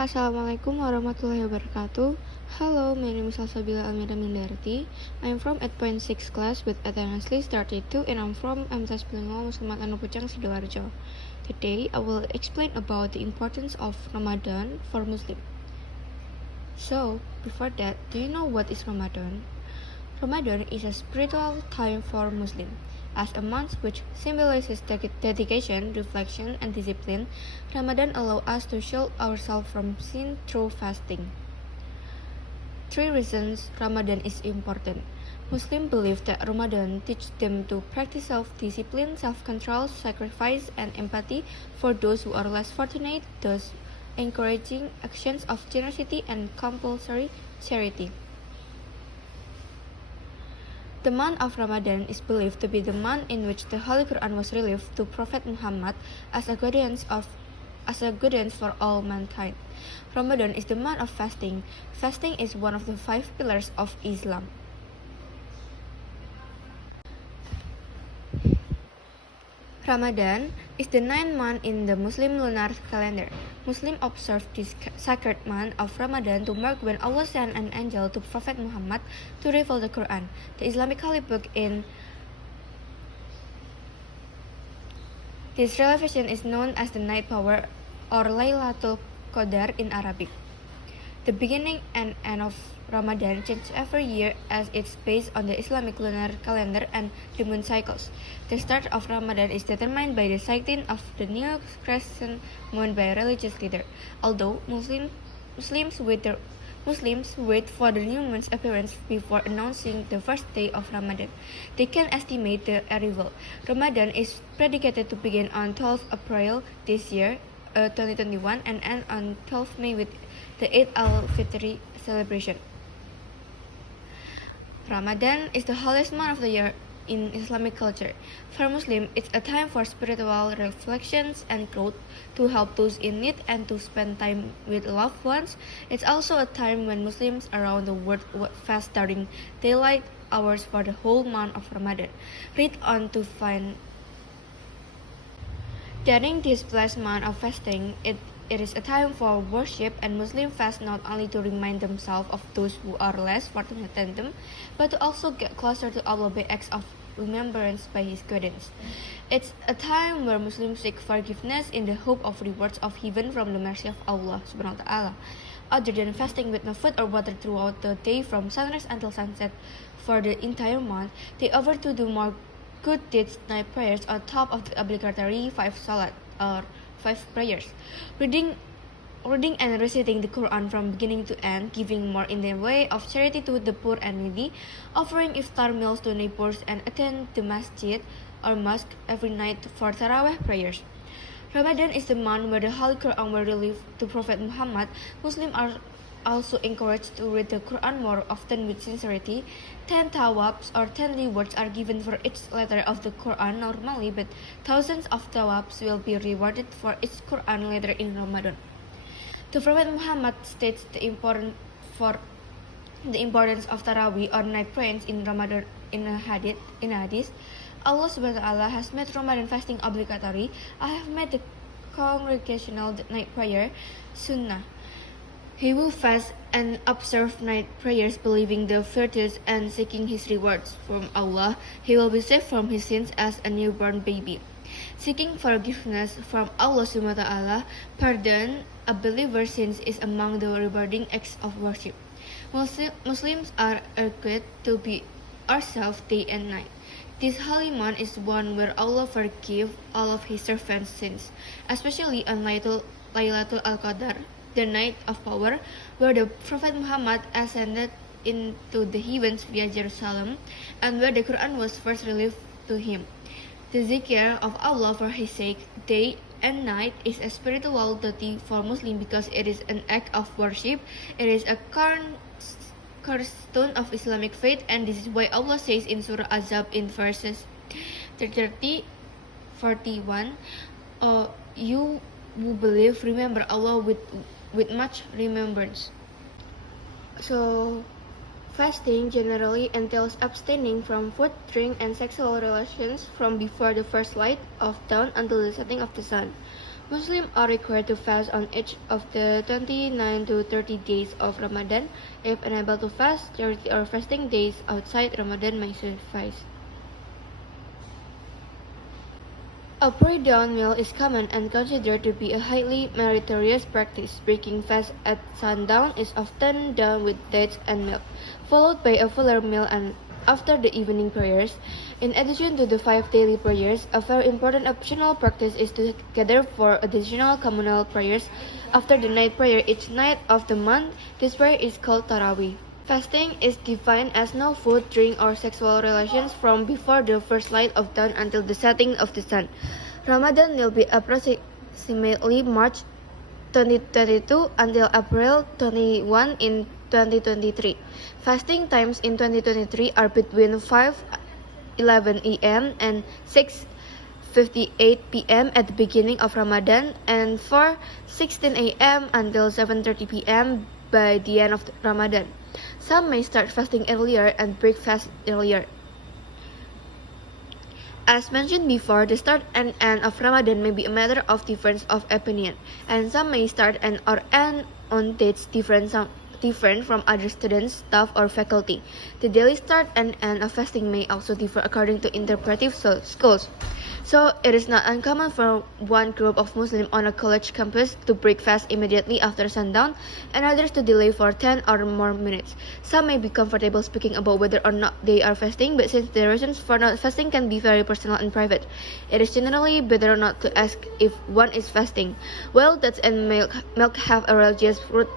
Assalamualaikum warahmatullahi wabarakatuh. Hello, my name is Salsabila Almira Mindarti. I am from 8.6 class with attendance list 32 and I'm from MTS Pelingong Muslimat Anu Pucang Sidoarjo. Today, I will explain about the importance of Ramadan for Muslim. So, before that, do you know what is Ramadan? Ramadan is a spiritual time for Muslims. As a month which symbolizes dedication, reflection, and discipline, Ramadan allows us to shield ourselves from sin through fasting. 3 reasons Ramadan is important. Muslims believe that Ramadan teaches them to practice self-discipline, self-control, sacrifice, and empathy for those who are less fortunate, thus encouraging actions of generosity and compulsory charity. The month of Ramadan is believed to be the month in which the Holy Quran was revealed to Prophet Muhammad as a guidance for all mankind. Ramadan is the month of fasting. Fasting is one of the 5 pillars of Islam. Ramadan is the 9th month in the Muslim lunar calendar. Muslims observe this sacred month of Ramadan to mark when Allah sent an angel to Prophet Muhammad to reveal the Quran, the Islamic holy book in. This revelation is known as the night power or Laylatul Qadar in Arabic. The beginning and end of Ramadan changes every year as it's based on the Islamic lunar calendar and the moon cycles. The start of Ramadan is determined by the sighting of the new crescent moon by a religious leader. Although Muslims wait for the new moon's appearance before announcing the first day of Ramadan. They can estimate the arrival. Ramadan is predicted to begin on 12 April this year, 2021, and end on 12 May with the Eid al-Fitr celebration. Ramadan is the holiest month of the year in Islamic culture. For Muslims, it's a time for spiritual reflections and growth, to help those in need and to spend time with loved ones. It's also a time when Muslims around the world fast during daylight hours for the whole month of Ramadan. Read on to find. During this blessed month of fasting, it is a time for worship, and Muslims fast not only to remind themselves of those who are less fortunate than them, but to also get closer to Allah by acts of remembrance by His guidance. It's a time where Muslims seek forgiveness in the hope of rewards of heaven from the mercy of Allah subhanahu wa ta'ala. Other than fasting with no food or water throughout the day from sunrise until sunset for the entire month, they offer to do more good deeds night prayers on top of the obligatory 5 salat or 5 prayers, reading and reciting the Quran from beginning to end, giving more in the way of charity to the poor and needy, offering iftar meals to neighbors, and attend the masjid or mosque every night for tarawih prayers. Ramadan is the month where the Holy Quran was revealed to Prophet Muhammad. Muslims are also encouraged to read the Quran more often with sincerity. 10 thawabs or 10 rewards are given for each letter of the Quran normally, but thousands of thawabs will be rewarded for each Quran letter in Ramadan. The Prophet Muhammad states the importance of Tarawih or night prayers in Ramadan in a hadith. Allah subhanahu wa ta'ala has made Ramadan fasting obligatory. I have made the congregational night prayer sunnah. He will fast and observe night prayers, believing the virtues and seeking his rewards from Allah. He will be saved from his sins as a newborn baby. Seeking forgiveness from Allah subhanahu wa ta'ala, pardon a believer's sins is among the rewarding acts of worship. Muslims are urged to be ourselves day and night. This holy month is one where Allah forgives all of His servants' sins, especially on Laylatul Qadar, the night of power, where the Prophet Muhammad ascended into the heavens via Jerusalem, and where the Quran was first revealed to him. The zikr of Allah for His sake, day and night, is a spiritual duty for Muslims because it is an act of worship. It is a cornerstone of Islamic faith, and this is why Allah says in Surah Azab in verses 30-41, you who believe, remember Allah with much remembrance. So, fasting generally entails abstaining from food, drink, and sexual relations from before the first light of dawn until the setting of the sun. Muslims are required to fast on each of the 29 to 30 days of Ramadan. If unable to fast, charity or fasting days outside Ramadan may suffice. A pre-dawn meal is common and considered to be a highly meritorious practice. Breaking fast at sundown is often done with dates and milk, followed by a fuller meal and after the evening prayers. In addition to the 5 daily prayers, a very important optional practice is to gather for additional communal prayers after the night prayer each night of the month. This prayer is called Tarawih. Fasting is defined as no food, drink, or sexual relations from before the first light of dawn until the setting of the sun. Ramadan will be approximately March 2022 until April 21 in 2023. Fasting times in 2023 are between 5:11 a.m. and 6:58 p.m. at the beginning of Ramadan and 4:16 a.m. until 7:30 p.m. by the end of Ramadan. Some may start fasting earlier and break fast earlier. As mentioned before, the start and end of Ramadan may be a matter of difference of opinion, and some may start and or end on dates different from other students, staff, or faculty. The daily start and end of fasting may also differ according to interpretive schools. So it is not uncommon for one group of Muslims on a college campus to break fast immediately after sundown and others to delay for 10 or more minutes. Some may be comfortable speaking about whether or not they are fasting, but since the reasons for not fasting can be very personal and private, it is generally better not to ask if one is fasting. While dates and milk have a religious root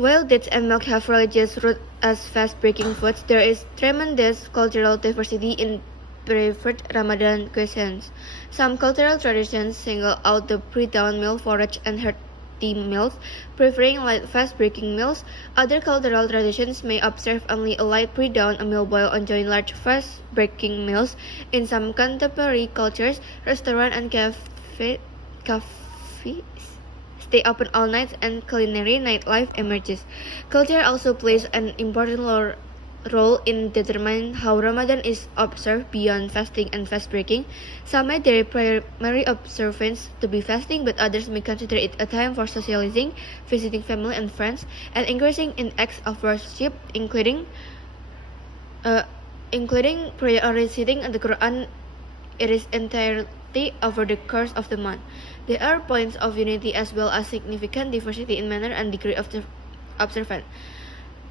While dates and milk have religious root as fast-breaking foods, there is tremendous cultural diversity in preferred Ramadan cuisines. Some cultural traditions single out the pre-dawn meal for rich and hearty meals, preferring light fast-breaking meals. Other cultural traditions may observe only a light pre-dawn meal while enjoying large fast-breaking meals. In some contemporary cultures, restaurants and cafes stay open all night and culinary nightlife emerges. Culture also plays an important role in determining how Ramadan is observed beyond fasting and fast breaking. Some may their primary observance to be fasting, but others may consider it a time for socializing, visiting family and friends, and engaging in acts of worship, including prayer or reciting the Quran. It is entirely over the course of the month. There are points of unity as well as significant diversity in manner and degree of observance.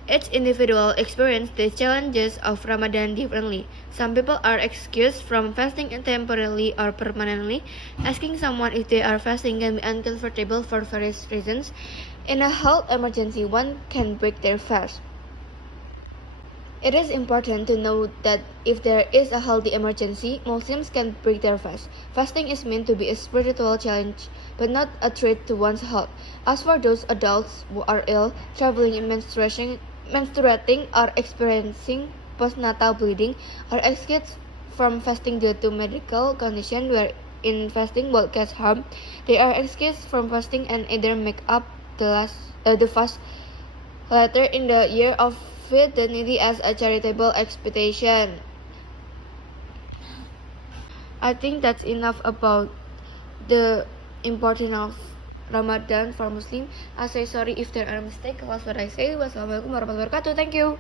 Each individual experiences the challenges of Ramadan differently. Some people are excused from fasting temporarily or permanently. Asking someone if they are fasting can be uncomfortable for various reasons. In a health emergency, one can break their fast. It is important to note that if there is a healthy emergency, Muslims can break their fast. Fasting is meant to be a spiritual challenge, but not a threat to one's health. As for those adults who are ill, traveling in menstruating, or experiencing postnatal bleeding, are excused from fasting due to medical condition where in fasting will cause harm. They are excused from fasting and either make up the fast later in the year of feed the needy as a charitable expectation. I think that's enough about the importance of Ramadan for Muslim. I say sorry if there are mistakes. That's what I say. Wassalamualaikum warahmatullahi wabarakatuh. Thank you.